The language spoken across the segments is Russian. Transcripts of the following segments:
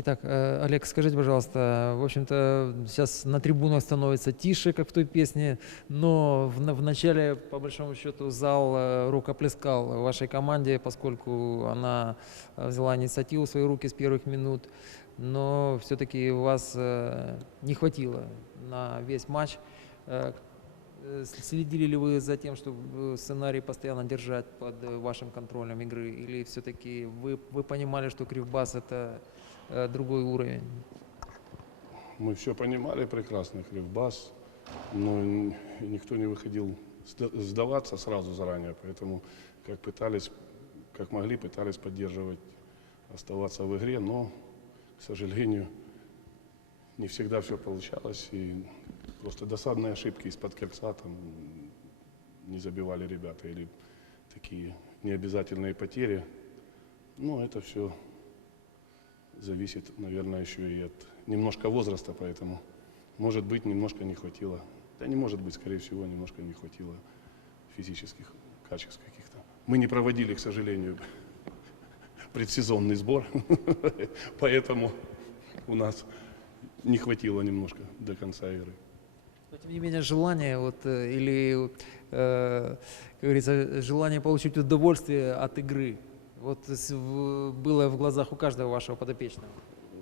Итак, э, Олег, скажите, пожалуйста, в общем-то, сейчас на трибунах становится тише, как в той песне, но в, в начале, по большому счету, зал э, рукоплескал вашей команде, поскольку она э, взяла инициативу в свои руки с первых минут, но все-таки вас не хватило на весь матч. Следили ли вы за тем, чтобы сценарий постоянно держать под вашим контролем игры, или все-таки вы, вы понимали, что Кривбас это другой уровень? Мы все понимали прекрасно, Кривбас, но никто не выходил сда- сдаваться сразу заранее, поэтому как пытались, как могли, пытались поддерживать, оставаться в игре, но, к сожалению, не всегда все получалось, и просто досадные ошибки из-под кольца там не забивали ребята, или такие необязательные потери. Но это все зависит, наверное, еще и от немножко возраста, поэтому, может быть, немножко не хватило. Да не может быть, скорее всего, немножко не хватило физических качеств каких-то. Мы не проводили, к сожалению, предсезонный сбор, поэтому у нас не хватило немножко до конца игры. Но, тем не менее, желание, вот, э, или, э, как говорится, желание получить удовольствие от игры, вот было в глазах у каждого вашего подопечного.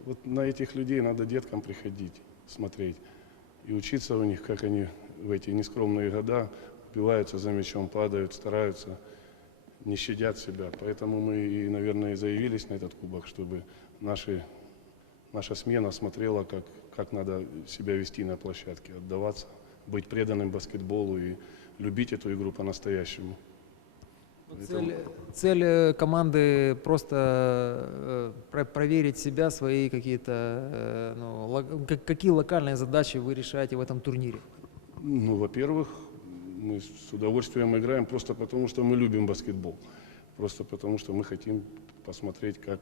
Вот на этих людей надо деткам приходить, смотреть и учиться у них, как они в эти нескромные года убиваются за мячом, падают, стараются, не щадят себя. Поэтому мы, и, наверное, и заявились на этот кубок, чтобы наши, наша смена смотрела, как, как надо себя вести на площадке, отдаваться, быть преданным баскетболу и любить эту игру по-настоящему. Цель, цель э, команды просто э, про- проверить себя, свои какие-то, э, ну, какие локальные задачи вы решаете в этом турнире. Ну, во-первых, мы с удовольствием играем просто потому, что мы любим баскетбол. Просто потому, что мы хотим посмотреть, как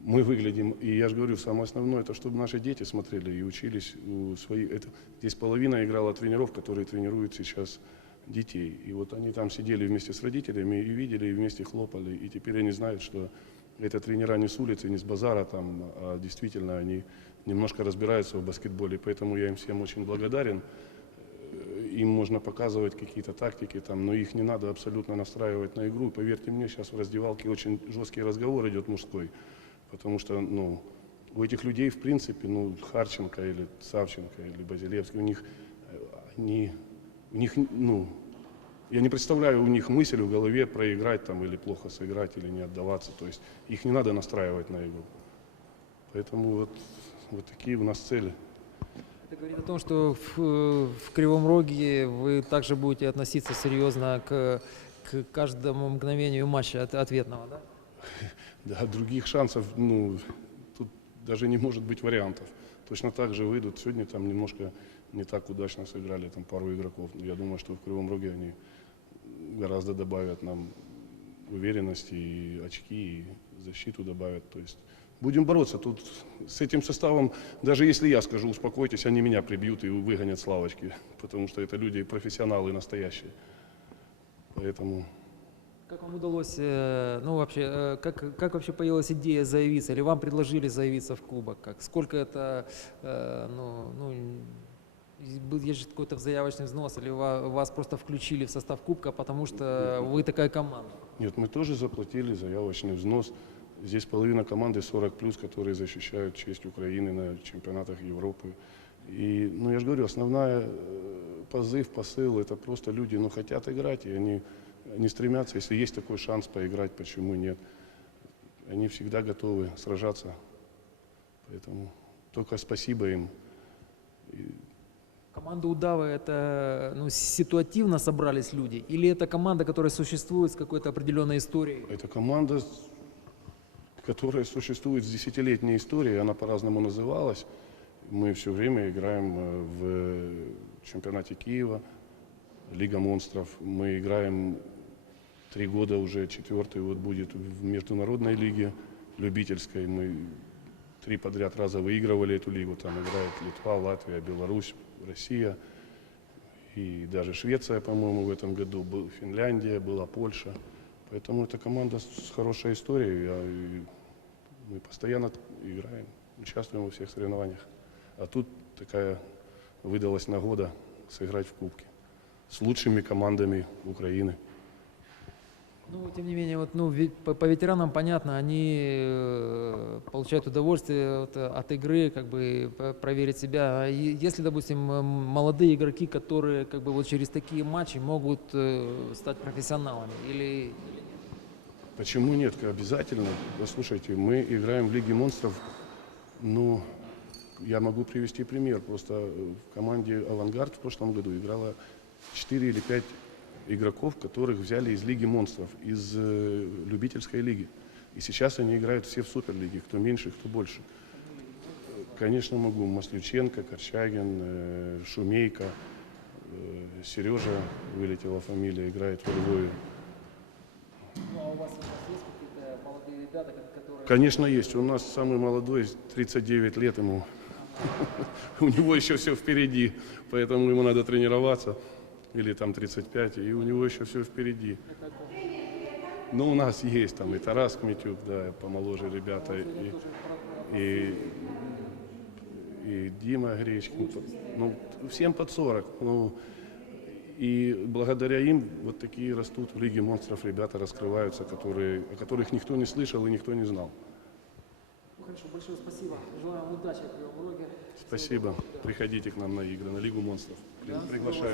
мы выглядим. И я же говорю, самое основное, это чтобы наши дети смотрели и учились у своих. Это, здесь половина играла тренеров, которые тренируют сейчас детей. И вот они там сидели вместе с родителями и видели, и вместе хлопали. И теперь они знают, что это тренера не с улицы, не с базара, там, а действительно они немножко разбираются в баскетболе. Поэтому я им всем очень благодарен им можно показывать какие-то тактики, там, но их не надо абсолютно настраивать на игру. Поверьте мне, сейчас в раздевалке очень жесткий разговор идет мужской, потому что ну, у этих людей, в принципе, ну, Харченко или Савченко или Базилевский, у них, э, они, у них, ну, я не представляю у них мысль в голове проиграть там или плохо сыграть или не отдаваться. То есть их не надо настраивать на игру. Поэтому вот, вот такие у нас цели. Это говорит о том, что в, в Кривом Роге вы также будете относиться серьезно к, к каждому мгновению матча от- ответного, да? Да, других шансов, ну, тут даже не может быть вариантов. Точно так же выйдут. Сегодня там немножко не так удачно сыграли там пару игроков. Но Я думаю, что в Кривом Роге они гораздо добавят нам уверенности и очки, и защиту добавят. То есть будем бороться. Тут с этим составом, даже если я скажу, успокойтесь, они меня прибьют и выгонят с лавочки, потому что это люди профессионалы настоящие. Поэтому Как вам удалось, э, ну вообще, э, как, как вообще появилась идея заявиться, или вам предложили заявиться в кубок? Как, сколько это, э, ну, ну, был есть же какой-то заявочный взнос, или ва- вас просто включили в состав кубка, потому что вы такая команда? Нет, мы тоже заплатили заявочный взнос. Здесь половина команды 40 плюс, которые защищают честь Украины на чемпионатах Европы. И, ну, я же говорю, основная позыв, посыл, это просто люди, ну, хотят играть, и они, они стремятся, если есть такой шанс поиграть, почему нет. Они всегда готовы сражаться. Поэтому только спасибо им. Команда Удава это ну, ситуативно собрались люди, или это команда, которая существует с какой-то определенной историей? Это команда, которая существует с десятилетней историей, она по-разному называлась. Мы все время играем э, в чемпионате Киева, Лига монстров. Мы играем три года уже, четвертый вот будет в международной лиге любительской. Мы три подряд раза выигрывали эту лигу. Там играет Литва, Латвия, Беларусь, Россия. И даже Швеция, по-моему, в этом году, был Финляндия, была Польша. Поэтому это команда с хорошей историей. а, и мы постоянно играем, участвуем во всех соревнованиях. А тут такая выдалась нагода сыграть в Кубке с лучшими командами Украины. Ну, тем не менее, вот, ну, по, ветеранам понятно, они э, получают удовольствие от, от игры, как бы проверить себя. А если, допустим, молодые игроки, которые как бы вот через такие матчи могут э, стать профессионалами, или Почему нет? Обязательно. Послушайте, мы играем в Лиге монстров. Ну, я могу привести пример. Просто э, в команде «Авангард» в прошлом году играло 4 или 5 игроков, которых взяли из Лиги монстров, из э, любительской лиги. И сейчас они играют все в Суперлиге, кто меньше, кто больше. Конечно, могу. Маслюченко, Корчагин, э, Шумейко, э, Сережа, вылетела фамилия, играет в Львове. ну, а у вас, есть какие-то молодые ребята, которые... Конечно, есть. У нас самый молодой, 39 лет ему. У него еще все впереди, поэтому ему надо тренироваться. Или там 35, и у него еще все впереди. Но у нас есть там и Тарас Кметюк, да, помоложе ребята, и, и, и Дима Гречкин. Ну, всем под 40. Ну, и благодаря им вот такие растут в Лиге монстров ребята раскрываются, которые, о которых никто не слышал и никто не знал. Хорошо, большое спасибо. Желаю вам удачи в Кривом Роге. Спасибо. Приходите к нам на игры, на Лигу монстров. При- Приглашаем.